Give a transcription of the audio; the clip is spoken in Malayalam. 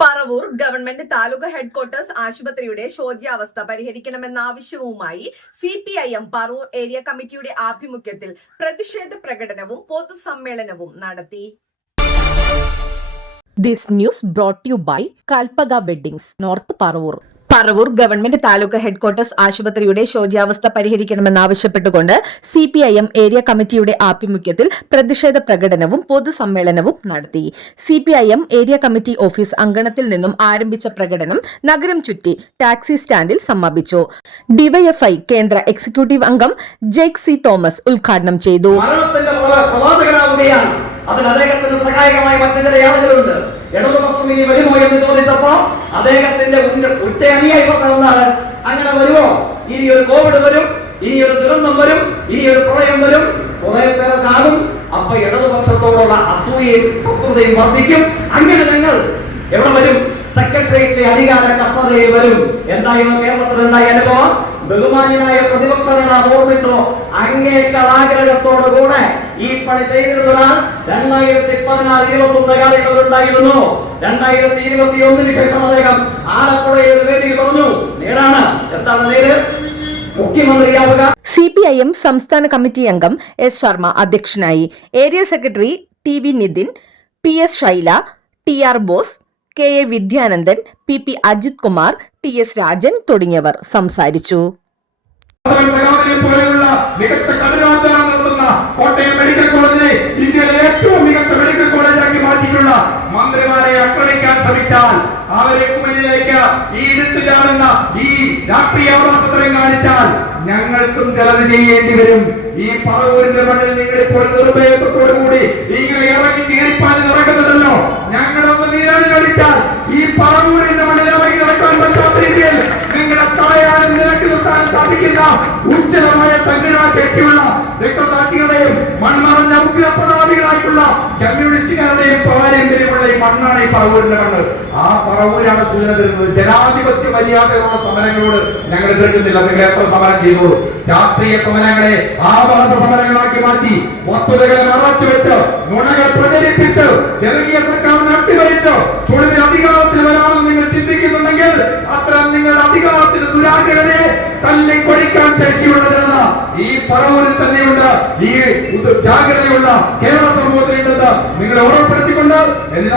പറവൂർ ഗവൺമെന്റ് താലൂക്ക് ഹെഡ്ക്വാർട്ടേഴ്സ് ആശുപത്രിയുടെ ശോച്യാവസ്ഥ പരിഹരിക്കണമെന്ന ആവശ്യവുമായി C P I M Paravur area committee ആഭിമുഖ്യത്തിൽ പ്രതിഷേധ പ്രകടനവും പൊതുസമ്മേളനവും നടത്തി news brought to you by Kalpaga Weddings, North Parvur. Paravur government taluk headquarters ആശുപത്രിയുടെ ശോച്യാവസ്ഥ പരിഹരിക്കണമെന്നാവശ്യപ്പെട്ടുകൊണ്ട് C P I M area committee ആഭിമുഖ്യത്തിൽ പ്രതിഷേധ പ്രകടനവും പൊതുസമ്മേളനവും നടത്തി. C P I M area committee office അങ്കണത്തിൽ നിന്നും ആരംഭിച്ച പ്രകടനം നഗരം ചുറ്റി ടാക്സി സ്റ്റാൻഡിൽ സമാപിച്ചു. ഡിവൈഎഫ്ഐ കേന്ദ്ര എക്സിക്യൂട്ടീവ് അംഗം ജേക്ക് സി തോമസ് ഉദ്ഘാടനം ചെയ്തു. അതിന് അദ്ദേഹത്തിന് സഹായകമായ മറ്റു ചില ആളുകളുണ്ട് ഇടതുപക്ഷം ഇനി വരുമോ എന്ന് ചോദിച്ചപ്പോ അദ്ദേഹത്തിന്റെ ഉറ്റ അനുയായി പറഞ്ഞതാണ് അങ്ങനെ വരുമോ? ഇനി ഒരു കോവിഡ് വരും ഇനി ഒരു ദുരന്തം വരും ഇനി ഒരു പ്രളയം വരും. കുറെ പേർ കാണും. അപ്പൊ ഇടതുപക്ഷത്തോടുള്ള അസൂയയും ശത്രുതയും വർദ്ധിക്കും. അങ്ങനെ നിങ്ങൾ എവിടെ വരും? സെക്രട്ടേറിയറ്റിലെ അധികാര കസതയിൽ വരും. എന്തായിരുന്നു കേരളത്തിൽ ഉണ്ടായ അനുഭവം ബഹുമാന്യനായ പ്രതിപക്ഷ നേതാവ് ഓർമ്മിച്ചോ? അങ്ങേക്കാൾ ആഗ്രഹത്തോടുകൂടെ ഈ പണി ചെയ്തിരുന്ന ഒരാൾ രണ്ടായിരത്തി പതിനാറ് ഇരുപത്തി ഒന്ന് കാലയളവിൽ ഉണ്ടായിരുന്നു രണ്ടായിരത്തി ഇരുപത്തി ഒന്നിന് ശേഷം അദ്ദേഹം ആലപ്പുഴയിൽ വേദിയിൽ പറഞ്ഞു നേരാണ്. എന്താണ് നേര്? മുഖ്യമന്ത്രിയാവുക. സി പി ഐ എം സംസ്ഥാന കമ്മിറ്റി അംഗം എസ് ശർമ്മ അധ്യക്ഷനായി. Area secretary T V Nithin P S Shaila T R Bose K A Vidyanandan P P Ajith Kumar T S Rajan തുടങ്ങിയവർ സംസാരിച്ചു. മികച്ച ചാടുന്ന ഈ രാത്രി ആവാസത്രം കാണിച്ചാൽ ഞങ്ങൾക്കും ചിലത് ചെയ്യേണ്ടി വരും. ഈ പറവൂരിന്റെ മണ്ണിൽ നിങ്ങൾ ഇപ്പോൾ നിർഭയത്വത്തോടു കൂടി നിങ്ങൾ ഇറങ്ങി ചീരിപ്പാൻ നടക്കുന്നുണ്ടല്ലോ മണ്ണാണ് ഈ പറവൂരിന്റെ മണ്ണ് ആ പറവൂരാണ് സൂചന തരുന്നത്. ജനാധിപത്യ മര്യാദകളുള്ള സമരങ്ങളോട് ഞങ്ങൾ എതിർക്കുന്നില്ല. നിങ്ങൾ എത്ര സമരം ചെയ്തു. രാഷ്ട്രീയ സമരങ്ങളെ ആവാസ സമരങ്ങളാക്കി മാറ്റി. വസ്തുതകളെ മറച്ചു വെച്ച് നുണകൾ പ്രചരിപ്പിച്ച് ജനകീയ സർക്കാർ നട്ടിവരിച്ച് തൊഴിൽ അധികാരത്തിൽ വരാമെന്ന് നിങ്ങൾ ചിന്തിക്കുന്നുണ്ടെങ്കിൽ അത്തരം നിങ്ങളുടെ അധികാരത്തിന് തല്ലി തല്ലിക്കൊടിക്കാൻ ജനത ഈ പറവൂരിൽ തന്നെയുണ്ട്. ഈ ജാഗ്രതയുള്ള കേരള സമൂഹത്തിലുണ്ടെന്ന് നിങ്ങളെ ഓർമ്മപ്പെടുത്തിക്കൊണ്ട് എല്ലാ